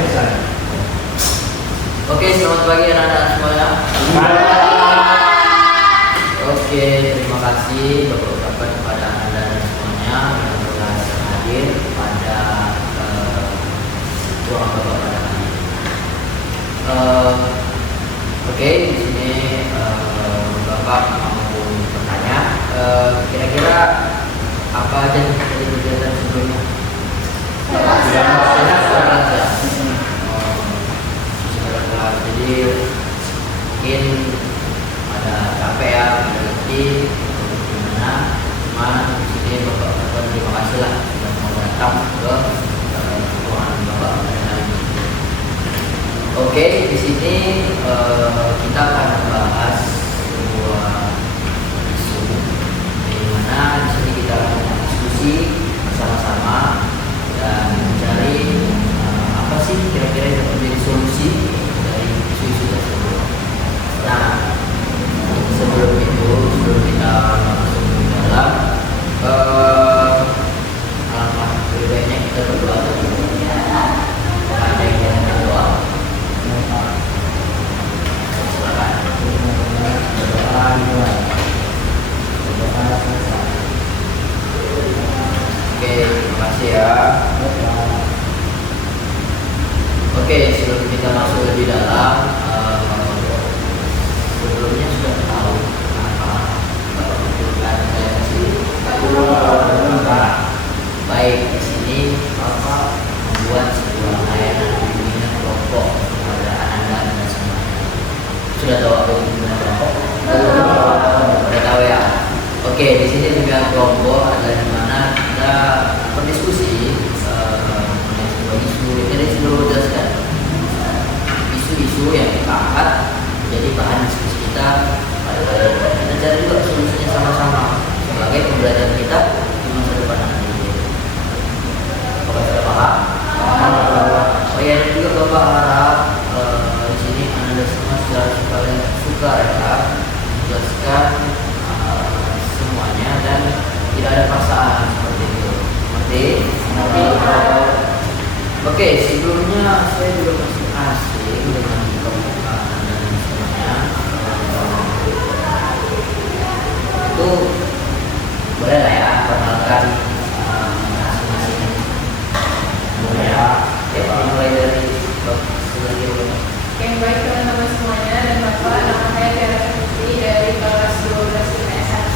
Oke, selamat pagi anak-anak semuanya. Oke, terima kasih Bapak-bapak kepada Anda dan semuanya yang telah hadir pada ruang Bapak pada hari ini. Oke, di sini Bapak mau bertanya, kira-kira apa aja yang terjadi kegiatan sebelumnya? Jadi mungkin ada capek ya, ada letih, gimana? Cuman di sini Bapak terima kasih lah sudah mau datang ke ruangan Bapak pada hari ini. Oke, di sini kita akan membahas sebuah isu di mana di sini kita akan diskusi bersama-sama dan mencari apa sih kira-kira yang menjadi solusi dari isu-isu tersebut. Nah, sebelum kita masuk ke dalam, alangkah lebih baiknya kita berdoa dulu. Ada yang ingin berdoa? Silakan. Oke, terima kasih ya. Oke, sebelum kita masuk lebih dalam, sebelumnya sudah tahu apa tujuan saya ke sini? Baik, di sini Bapak membuat sebuah layanan bimbingan kelompok kepada anak-anak dan semuanya. Sudah tahu apa itu bimbingan kelompok? Sudah tahu ya. Oke, di sini bimbingan kelompok adalah di mana kita berdiskusi mengenai sebuah isu. Jadi selalu jelaskan isu-isu yang kita angkat jadi bahan diskusi kita cari juga solusinya sama-sama sebagai pembelajaran kita di masa depan nanti. Bapak sudah paham? Oh ya, juga Bapak harap di sini Anda semua sudah suka ya menjelaskan semuanya dan tidak ada paksaan seperti itu. Nanti oke, sebelumnya saya juga masih asing dengan pembukaan dan semuanya. Itu boleh lah ya, perkenalkan masing-masing. Boleh ya. Dimulai dari sebagai dulu. Yang baik teman-teman semuanya dan Bapak, nama saya Tiara Putri dari kelas 12 IPS.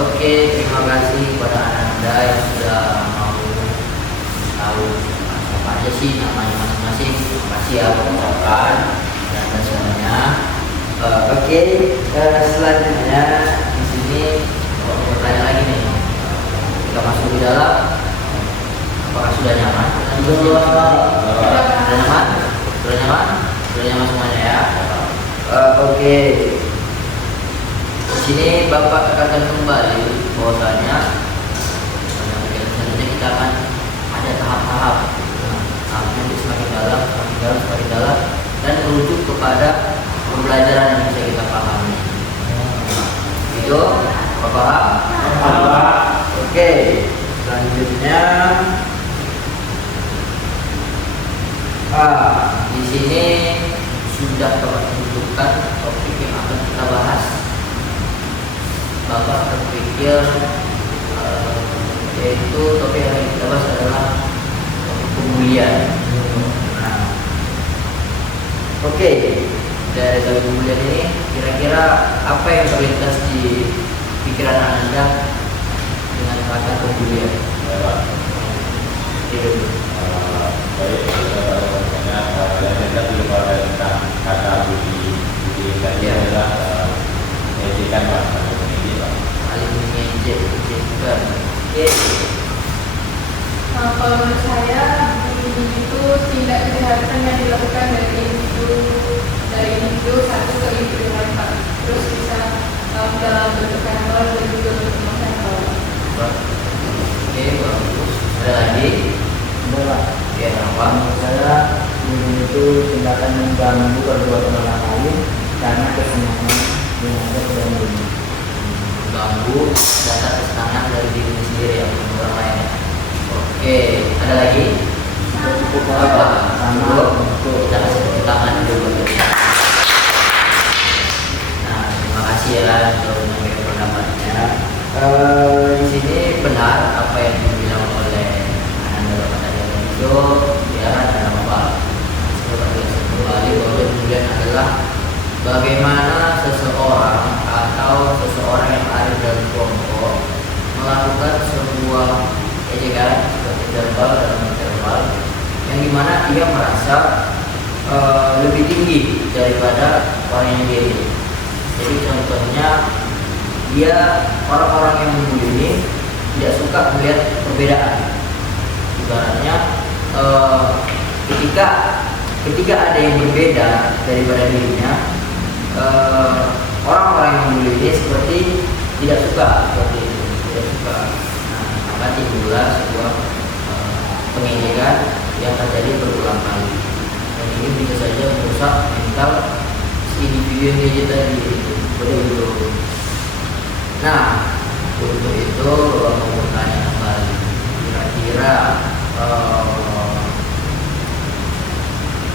Oke, terima kasih kepada Anda yang sudah mau tahu apa aja sih namanya masing-masing. Terima kasih ya mengucapkan dan semuanya. Oke, selanjutnya di sini mau bertanya lagi nih. Kita masuk di dalam. Apakah sudah nyaman? Sudah nyaman? Sudah nyaman? Sudah nyaman semuanya ya. Oke. Di sini Bapak akan kembali bahwasanya selanjutnya kita akan ada tahap-tahap. Nanti semakin dalam dan merujuk kepada pembelajaran yang bisa kita pahami. Itu Bapak paham? Oke, selanjutnya di sini sudah tentukan topik yang akan kita bahas. Bapak terpikir yaitu topik yang kita bahas adalah topik pembulian. Oke, dari topik pembulian ini kira-kira apa yang terlintas di pikiran Anda dengan kata pembulian? mengejekkan Pak, saling mengejek Pak. Saling mengejek-ejekkan. Oke. Kalau menurut saya, bullying itu tindak kejahatan yang dilakukan dari individu satu ke individu lain, Pak. Terus bisa dalam bentuk verbal dan juga bentuk non-verbal. Oke, bagus. Ada lagi? Benar Pak. Oke, apa? Menurut saya bullying itu tindakan yang mengganggu perbuatan orang lain karena kesenangan yang ada pada dirinya. Ganggu dasar kesenangan dari diri sendiri ya, bukan orang lain ya. Oke, ada lagi? Itu cukup Apa? sama Cukup? untuk Kita kasih tepuk tangan dulu. Nah, terima kasih ya sudah menyampaikan pendapatnya. Di sini benar apa yang dibilang oleh Ananda Bapak tadi itu ya ada apa? Sebagai kembali bahwa kemudian adalah bagaimana seseorang atau seseorang yang ada dalam kelompok melakukan sebuah ejekan seperti verbal dan non-verbal yang dimana dia merasa lebih tinggi daripada orang yang dia ini. Jadi contohnya dia orang-orang yang membuli ini tidak suka melihat perbedaan. Ibaratnya ketika ada yang berbeda daripada dirinya, orang-orang yang membuli ini seperti tidak suka seperti itu, tidak suka. Nah, maka timbullah sebuah pengejekan yang terjadi berulang kali. Dan ini bisa saja merusak mental si individu yang dia tadi itu. Betul. Nah, untuk itu mau bertanya kembali, kira-kira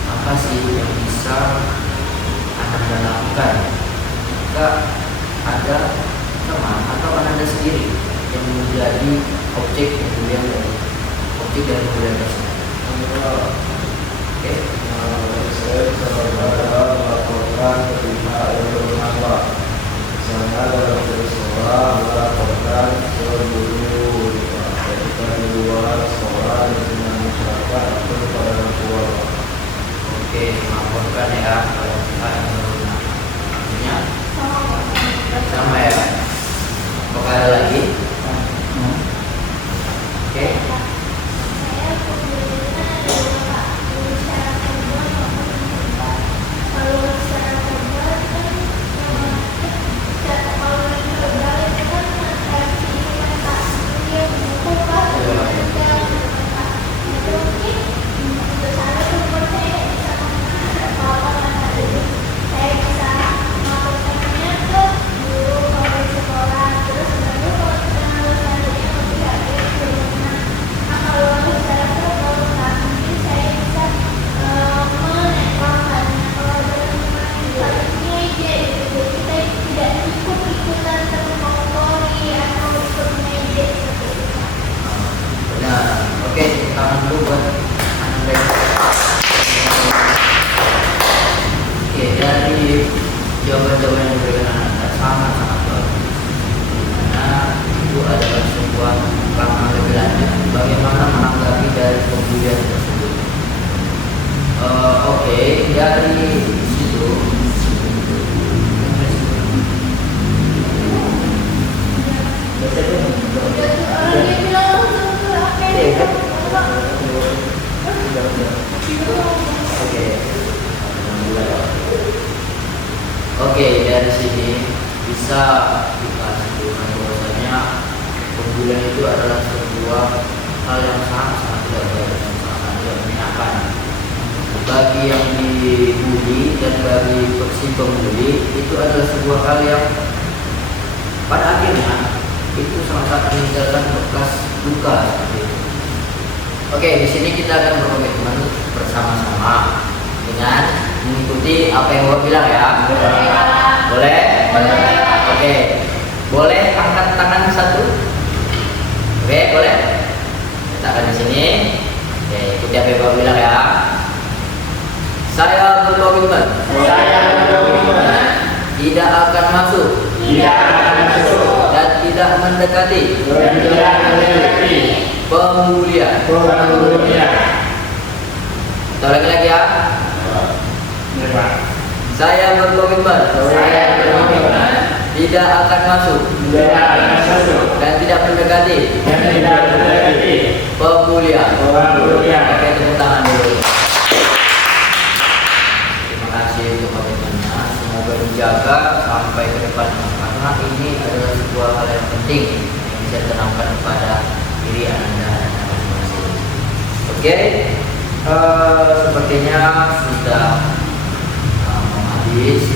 apa sih yang bisa Anda lakukan jika ada teman atau Anda sendiri yang menjadi objek pembulian dari pembulian tersebut? Oke. Saya bisa melaporkan ke pihak yang berwenang Pak. Misalnya dalam sekolah melaporkan ke guru ketika di luar sekolah dengan masyarakat atau kepada orang tua Pak. Oke, melaporkan ya pada pihak yang berwenang. Artinya sama ya. Apakah ada lagi? Oke. Oke, tangan dulu buat Anda. Oke, dari jawaban-jawaban yang diberikan Anda sangat-sangat bagus. Karena itu adalah sebuah langkah lebih lanjut bagaimana menanggapi dari pembulian tersebut. Oke, dari situ Oke, dari sini bisa kita simpulkan bahwasanya pembulian itu adalah sebuah hal yang sangat tidak baik dan sangat tidak menyenangkan bagi yang dibully dan bagi si pembuli. Itu adalah sebuah hal yang pada akhirnya itu sangat meninggalkan bekas luka seperti itu. Oke, di sini kita akan berkomitmen bersama-sama dengan mengikuti apa yang Bapak bilang ya. Boleh? Oke. Boleh angkat tangan satu? Oke, boleh. Letakkan di sini. Oke, ikuti apa yang Bapak bilang ya. Saya berkomitmen tidak akan masuk dan tidak mendekati pembulian. Kita ulangi lagi ya. Saya berkomitmen tidak Haleluya. Oke, tepuk tangan dulu. Terima kasih untuk komitmennya. Semoga dijaga sampai ke depan, karena ini adalah sebuah hal yang penting yang bisa ditanamkan kepada diri Anda dan masing-masing. Oke, sepertinya sudah habis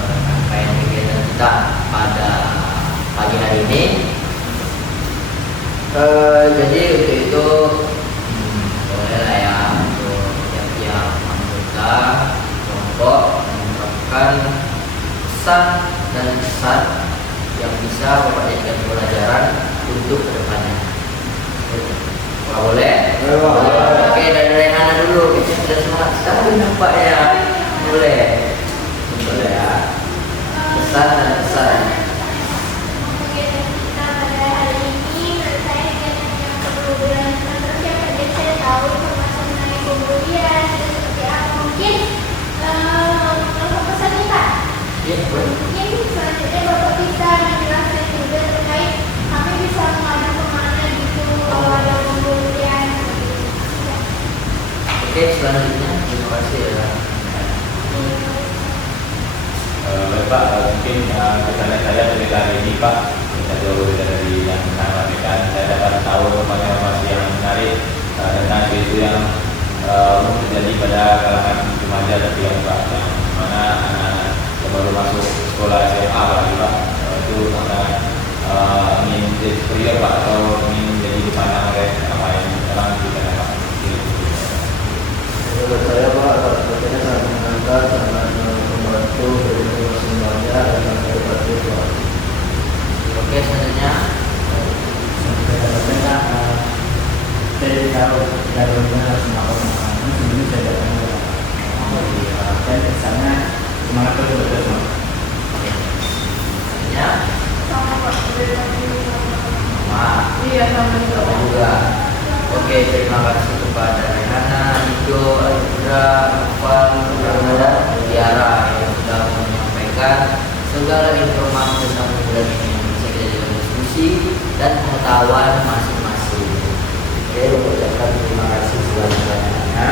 rangkaian kegiatan kita pada pagi hari ini. Jadi untuk itu boleh lah ya untuk tiap-tiap anggota kelompok mengungkapkan pesan dan kesan yang bisa Bapak jadikan pelajaran untuk kedepannya. Kalau boleh? Boleh. Oke, dari Rehana dulu. Kita sudah semangat sekali nampaknya. Boleh ya. Pesan dan kesan. Kegiatan kita pada hari ini menurut saya kegiatan yang perlu dilakukan terus ya, Pak. Saya tahu informasi mengenai kemudian seperti apa mungkin untuk pesan kita. Ya, boleh. Mungkin selanjutnya Bapak bisa menjelaskan juga terkait kami bisa mengadu kemana gitu kalau ada kemudian. Oke, selanjutnya terima kasih ya. Pak, mungkin kesannya saya ketika hari ini Pak, kita jauh dari yang menyampaikan, saya dapat tahu informasi yang menarik tentang isu yang terjadi pada kalangan remaja tapi yang Pak, yang mana anak-anak yang baru masuk sekolah SMA Pak, itu sangat ingin jadi superior Pak, atau ingin jadi dipandang oleh orang di sana Pak. Menurut saya Pak, sepertinya sangat mengangkat, sangat membantu dari semuanya dan sangat berarti Pak. Oke, selanjutnya Sebenarnya saya tahu jalurnya harus melakukan ini sebelum saya datang ke dan kesannya semangat terus betul. selanjutnya Sama Pak. Mama Iya, sama sama juga. Oke, terima kasih kepada Rehana, Nico, Alfra, Noval, dan Tiara yang sudah menyampaikan segala informasi tentang bulan ini yang bisa kita jadikan diskusi dan pengetahuan masing-masing. Oke, ucapkan terima kasih sebanyak-banyaknya.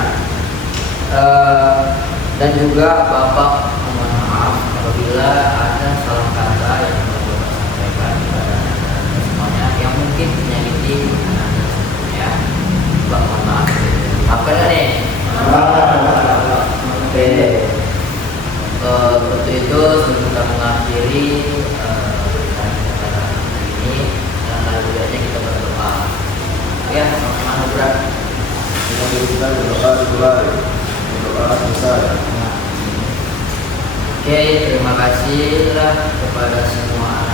Dan juga Bapak mohon maaf apabila ada salah kata yang Bapak sampaikan kepada anda semuanya yang mungkin menyakiti anda semuanya. Bapak mohon maaf. Apa nih? Oke. Untuk itu sebelum kita mengakhiri acara hari ini, selanjutnya kita berdoa. Ya, sama-sama berat. Kita berdoa dimulai, berdoa selesai. Oke, terima kasihlah kepada semua